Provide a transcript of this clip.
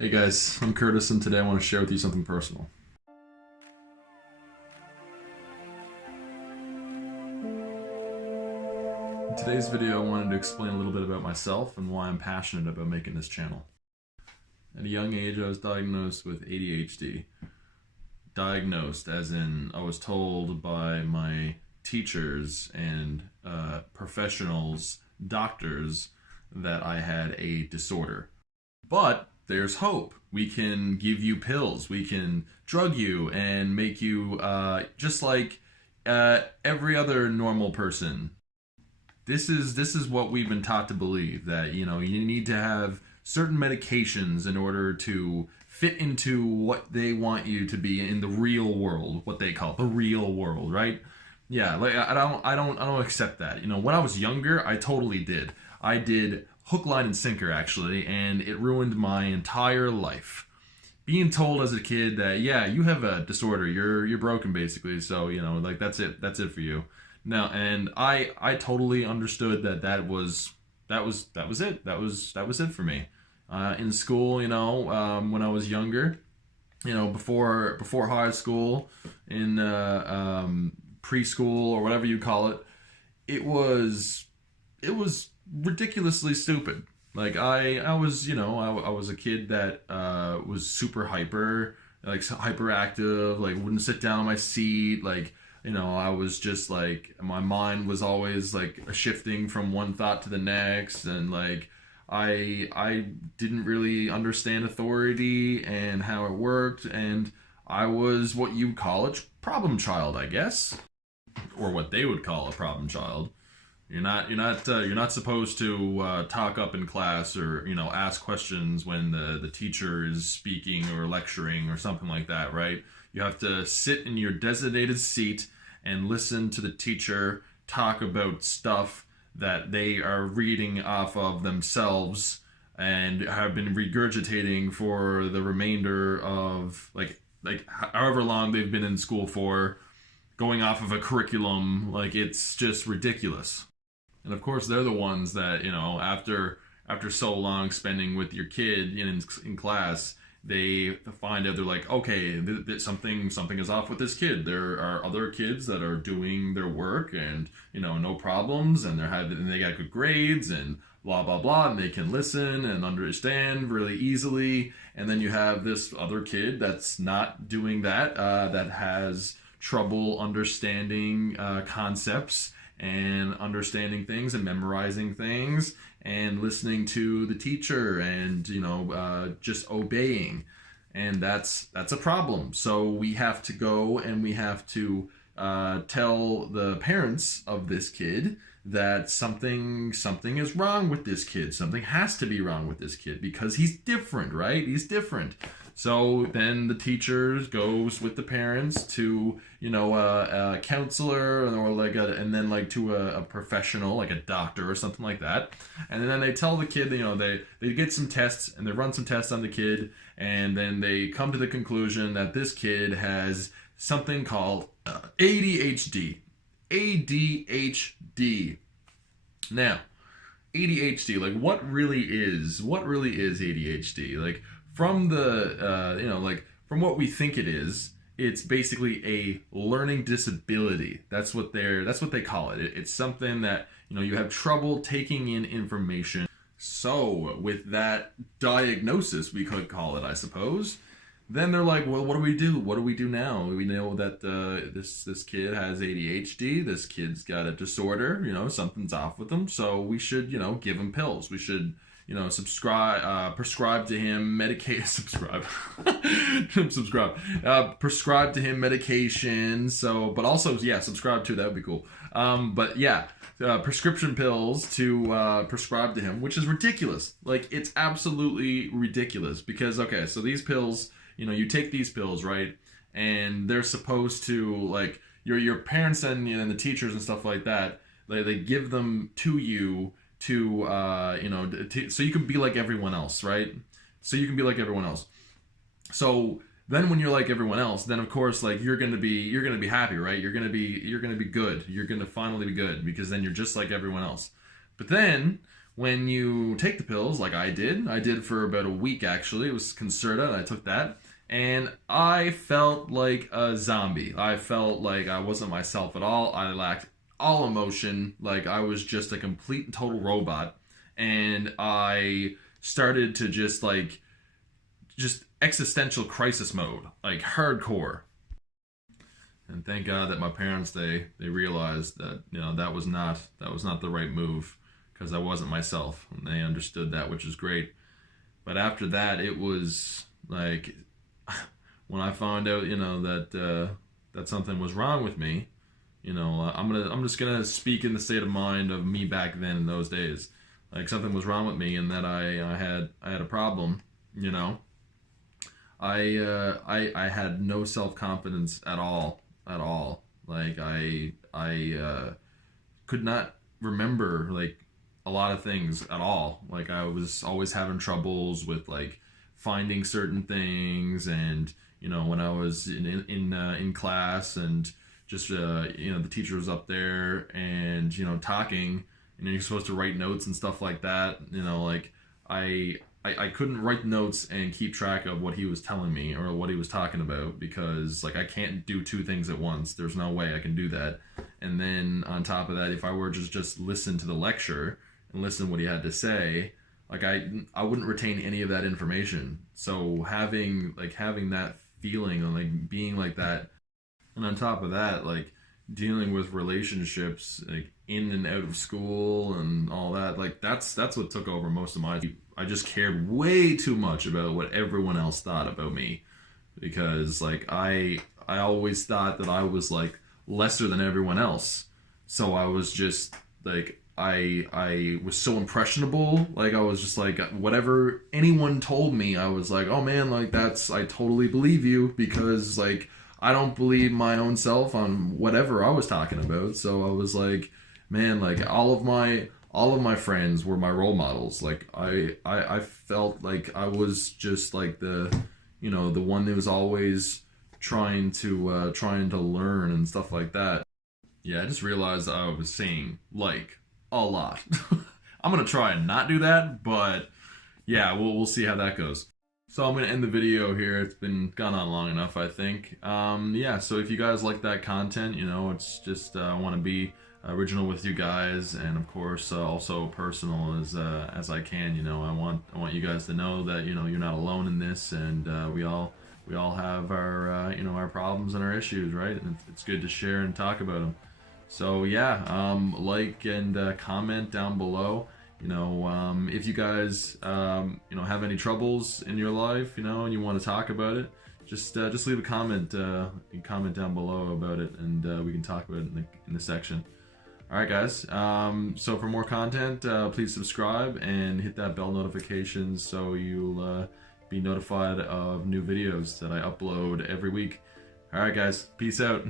Hey guys, I'm Curtis, and today I want to share with you something personal. In today's video, I wanted to explain a little bit about myself and why I'm passionate about making this channel. At a young age, I was diagnosed with ADHD. Diagnosed, as in, I was told by my teachers and professionals, doctors, that I had a disorder. But there's hope. We can give you pills. We can drug you and make you just like every other normal person. This is what we've been taught to believe, that you need to have certain medications in order to fit into what they want you to be in the real world, what they call the real world, right? Yeah, like I don't accept that. When I was younger, I totally did. I did hook, line, and sinker, actually, and it ruined my entire life. Being told as a kid that, yeah, you have a disorder, you're broken, basically, so like that's it for you. Now, and I totally understood that was it for me. In school, when I was younger, before high school, in preschool or whatever you call it, it was ridiculously stupid. Like I was, I was a kid that was super hyper, like hyperactive, like wouldn't sit down on my seat, like I was just like, my mind was always like shifting from one thought to the next, and like I didn't really understand authority and how it worked, and I was what you call a problem child, I guess, or what they would call a problem child. You're not supposed to talk up in class, or ask questions when the teacher is speaking or lecturing or something like that, right? You have to sit in your designated seat and listen to the teacher talk about stuff that they are reading off of themselves and have been regurgitating for the remainder of like however long they've been in school for, going off of a curriculum. Like, it's just ridiculous. And of course, they're the ones that, after so long spending with your kid in class, they find out, they're like, okay, something is off with this kid. There are other kids that are doing their work, and no problems, and they got good grades, and blah blah blah, and they can listen and understand really easily. And then you have this other kid that's not doing that, that has trouble understanding concepts and understanding things and memorizing things and listening to the teacher, and just obeying. And that's a problem. So we have to go and we have to tell the parents of this kid that something is wrong with this kid. Something has to be wrong with this kid because he's different, right? He's different. So then the teacher goes with the parents to a counselor, or and then like to a professional, like a doctor or something like that. And then they tell the kid, they get some tests, and they run some tests on the kid, and then they come to the conclusion that this kid has something called ADHD. ADHD. Now, ADHD, like what really is ADHD? Like, from the from what we think it is, it's basically a learning disability. That's what they call it. It's something that you have trouble taking in information. So with that diagnosis, we could call it, I suppose, then they're like, well, what do we do? What do we do now? We know that this kid has ADHD. This kid's got a disorder. Something's off with him. So we should give him pills. We should prescribe to him prescribe to him medication. So, but also, yeah, subscribe to, that would be cool. But yeah, prescription pills to prescribe to him, which is ridiculous. Like, it's absolutely ridiculous, because, okay, so these pills, you take these pills, right? And they're supposed to, like, your parents and the teachers and stuff like that, they give them to you to so you can be like everyone else, right? So you can be like everyone else. So then when you're like everyone else, then of course, like, you're gonna be happy, right? You're gonna be good. You're gonna finally be good, because then you're just like everyone else. But then when you take the pills, like I did for about a week actually. It was Concerta, and I took that, and I felt like a zombie. I felt like I wasn't myself at all. I lacked all emotion. Like I was just a complete and total robot, and I started to just existential crisis mode, like hardcore. And thank God that my parents they realized that that was not the right move, because I wasn't myself, and they understood that, which is great. But after that, it was like when I found out that something was wrong with me. I'm just gonna speak in the state of mind of me back then in those days. Like something was wrong with me, and that I had a problem. I had no self confidence at all, at all. Like I could not remember like a lot of things at all. Like I was always having troubles with like finding certain things, and when I was in class, and just the teacher was up there and talking, and then you're supposed to write notes and stuff like that. Like I couldn't write notes and keep track of what he was telling me or what he was talking about, because like I can't do two things at once. There's no way I can do that. And then on top of that, if I were just listen to the lecture and listen to what he had to say, like I wouldn't retain any of that information. So having that feeling and like being like that, and on top of that, like dealing with relationships like in and out of school and all that, like that's what took over most of my. I just cared way too much about what everyone else thought about me, because like I always thought that I was like lesser than everyone else. So I was just like I was so impressionable. Like I was just like whatever anyone told me, I was like, oh man, like I totally believe you, because like I don't believe my own self on whatever I was talking about. So I was like, man, like all of my friends were my role models. Like I felt like I was just like the one that was always trying to learn and stuff like that. Yeah, I just realized I was saying like a lot. I'm gonna try and not do that, but yeah, we'll see how that goes. So I'm gonna end the video here. It's been gone on long enough, I think. Yeah, so if you guys like that content, it's just I want to be original with you guys, and of course also personal as I can. I want you guys to know that you're not alone in this, and we all have our our problems and our issues, right? And it's good to share and talk about them. So yeah, like and comment down below. If you guys have any troubles in your life, and you want to talk about it, just leave a comment down below about it, and we can talk about it in the section. All right, guys. So for more content, please subscribe and hit that bell notification so you'll be notified of new videos that I upload every week. All right, guys. Peace out.